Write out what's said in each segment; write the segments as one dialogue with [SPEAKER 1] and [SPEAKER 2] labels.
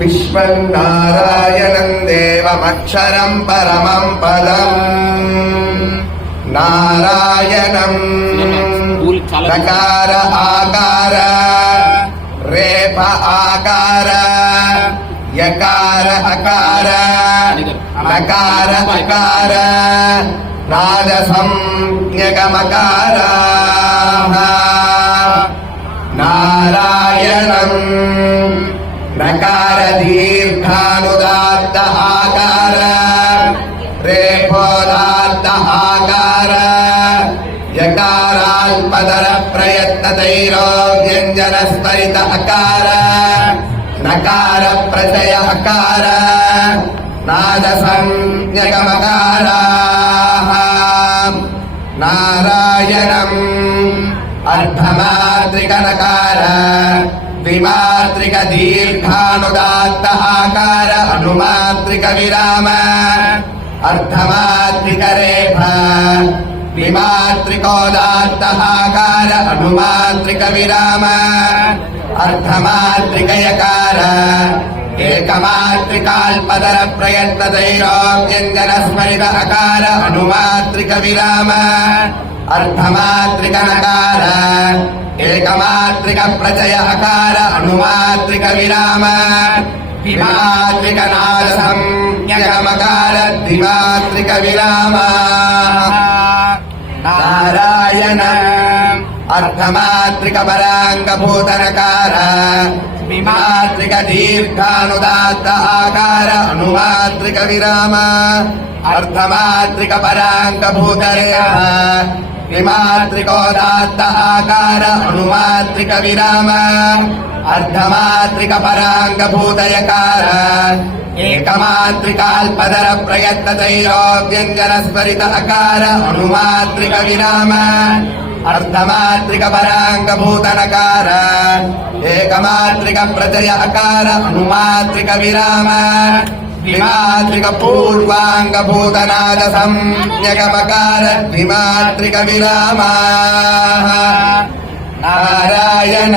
[SPEAKER 1] విశ్వం నారాయణం దేవమక్షరం పరమం పదం. నారాయణం నకార ఆకార రేప ఆకార యకార అకార నకార అకార నాదసంజ్ఞకమకార. నారాయణం యకారాల్పదర ప్రయత్నతైరో వ్యంజన స్మరిత అకార నకార ప్రచయ అకార నాద సంజ్ఞకమకార నారాయణం అర్ధమాత్రిక నకార విమాత్రికోదాత్తహాకార దీర్ఘానుదాత్త అనుమాత్రిక విరామ అర్ధమాత్రికయకార ఏకమాత్రికాల్పదర ప్రయత్నతైరోగ్యంజన స్మరిత అకార అనుమాత్రిక విరామ అర్ధమాత్రిక నకార ఏకమాత్రిక ప్రచయ అకార అనుమాత్రిక విరామ విమాత్రిక నాదసం యగమకార ద్విమాత్రిక విరామ నారాయణ. అర్ధమాత్రిక పరాంగభూతనకార విమాత్రిక దీర్ఘానుదాత్త ఆకార అనుమాత్రిక విరామ అర్ధమాత్రిక పరాంగభూతరేఖ ద్విమాత్రికోదాత్త ఆకార అనుమాత్రిక విరామ అర్ధమాత్రిక పరాంగభూతయకార ఏకమాత్రికాల్పదర ప్రయత్నతైరో వ్యంజన స్మరిత అకార అనుమాత్రిక విరామ అర్ధమాత్రిక పరాంగభూతనకార ఏకమాత్రిక ప్రజయ అకార అనుమాత్రిక విరామ ద్విమాత్రిక పూర్వాంగభూతనాద సంజ్ఞకమకార ద్విమాత్రిక విరామ నారాయణ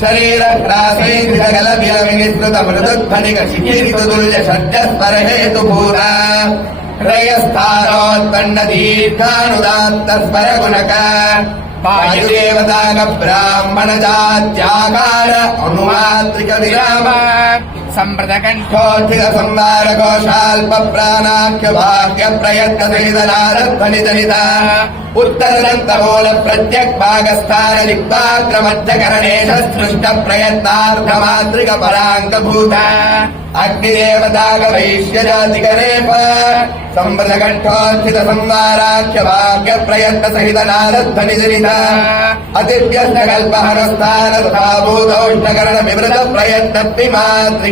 [SPEAKER 1] శరీర రాసైకల విలవినిస్తృత మృదుధ్వనిక శిఖిరితుల్య సత్య హేతు భూత శ్రేయస్థానోత్పన్న దీర్ఘానుదాత్త స్వర గుణక వాయుదేవతాక బ్రాహ్మణ జాత్యాకార అనుమాత్రిక విరామ సంప్రద కంఠోత్థిత సంవార కోశాల్ప ప్రాణాఖ్య భాగ్య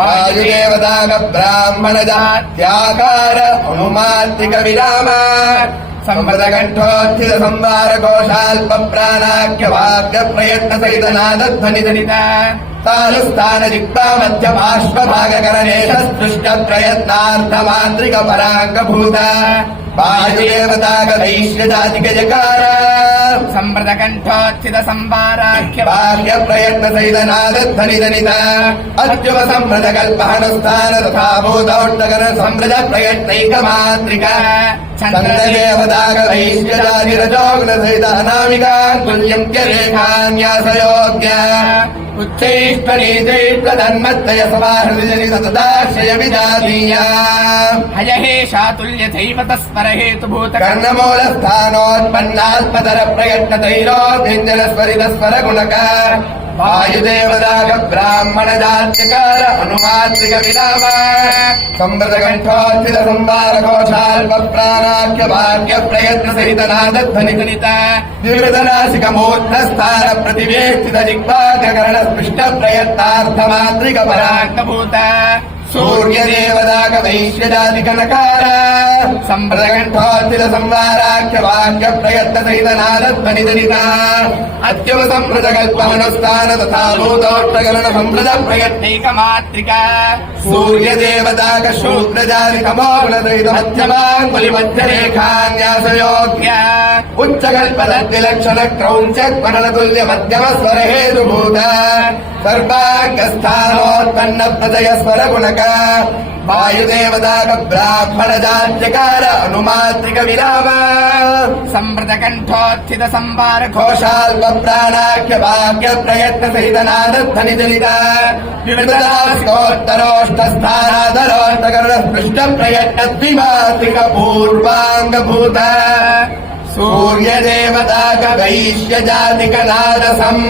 [SPEAKER 1] దిగ్భాగ్ర మధ్యకరణేశ సృష్ట ప్రయత్నార్థమాత్రిక పరాంగభూత అగ్నిదేవతాక వైశ్యజాతిక ప్రయత్నార్థమాంత్రిక పరాంగభూత వాయుదేవతాక వైశ్యజాతిక జకార
[SPEAKER 2] సంప్రద కంఠోత్థిత సంవారాఖ్య
[SPEAKER 1] బాహ్య ప్రయత్న సహిత నాదధ్వని దళిత అత్యువ సంప్రద కల్పహనస్థాన తథా భూతౌట్టకర సంప్రద ప్రయత్నైక మాత్రిక చంద్రదేవదాగైశ్వర్యాదిరజోగుణసహితానామికాకుల్యం ఉచ్చైష్పరీతైప్రధన్మత్తయ సమాహృదయనితదాశ్రయ విదాదీయా
[SPEAKER 2] హయహేషాతుల్యథైవ
[SPEAKER 1] వాయుదేవదాగ బ్రాహ్మణ జాత్యకార అనుమాత్రిక విరామ సంవృత కంఠోచిత సంవార కోశాల్ప ప్రాణాఖ్య భాగ్య ప్రయత్న సహిత నాదధ్వని
[SPEAKER 2] గణిత
[SPEAKER 1] వివృతనాసిక మూర్ధస్థాన ప్రతివేష్టిత జిగ్వాకరణ స్పృష్ట ప్రయత్నార్థ మాత్రిక
[SPEAKER 2] పరాంగభూత
[SPEAKER 1] సూర్యదేవదాగ వైశ్యజాతి కనకార సంప్రదకంఠోచిత సంవారాఖ్య వాక్య ప్రయత్న సహిత నారధ్వని దరిత అత్యుమ సంప్రద కల్పమనుస్థాన తథా సంప్రద ప్రయత్న
[SPEAKER 2] ఏకమాత్రిక
[SPEAKER 1] సూర్యదేవదాగ శూద్రజాతి కమోగుణ సహిత మధ్యమాంగులి మధ్యరేఖాన్యాసయోగ్య ఉచ్చకల్పద విలక్షణ క్రౌంచ తుల్య మధ్యమ స్వర హేతుభూత సర్వాంగస్థానోత్పన్న ప్రజయ స్వర గుణక వాయుదేవదాగ బ్రాహ్మణ జాత్యకార అనుమాత్రిక విరామ
[SPEAKER 2] సంవృత కంఠోత్థిత సంభార ఘోష
[SPEAKER 1] ఘోషాల్ప ప్రాణాఖ్య భాగ్య ప్రయత్న सूर्यदेवता कवैश्यजानिकनादसम्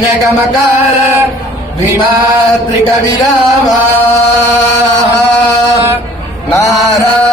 [SPEAKER 1] न्यगमकार द्विमात्रिकविरामा। नारा